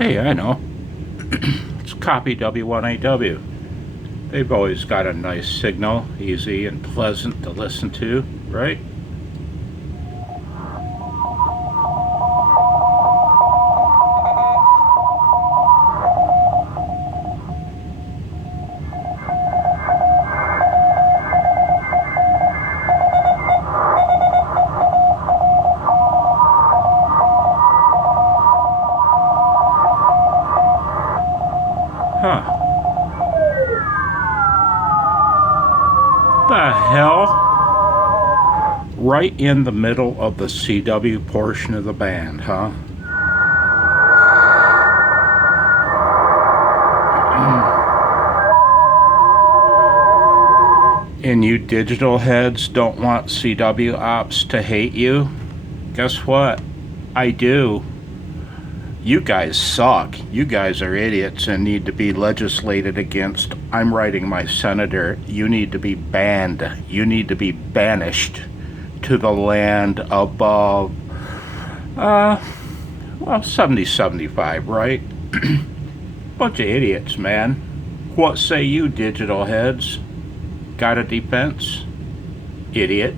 Hey, I know. It's copy W1AW. They've always got a nice signal, easy and pleasant to listen to, right? Huh. The hell? Right in the middle of the CW portion of the band, huh? And you digital heads don't want CW ops to hate you? Guess what? I do. You guys suck. You guys are idiots and need to be legislated against. I'm writing my senator. You need to be banned. You need to be banished to the land above, 70-75, right? Bunch of idiots, man. What say you, digital heads? Got a defense? Idiot.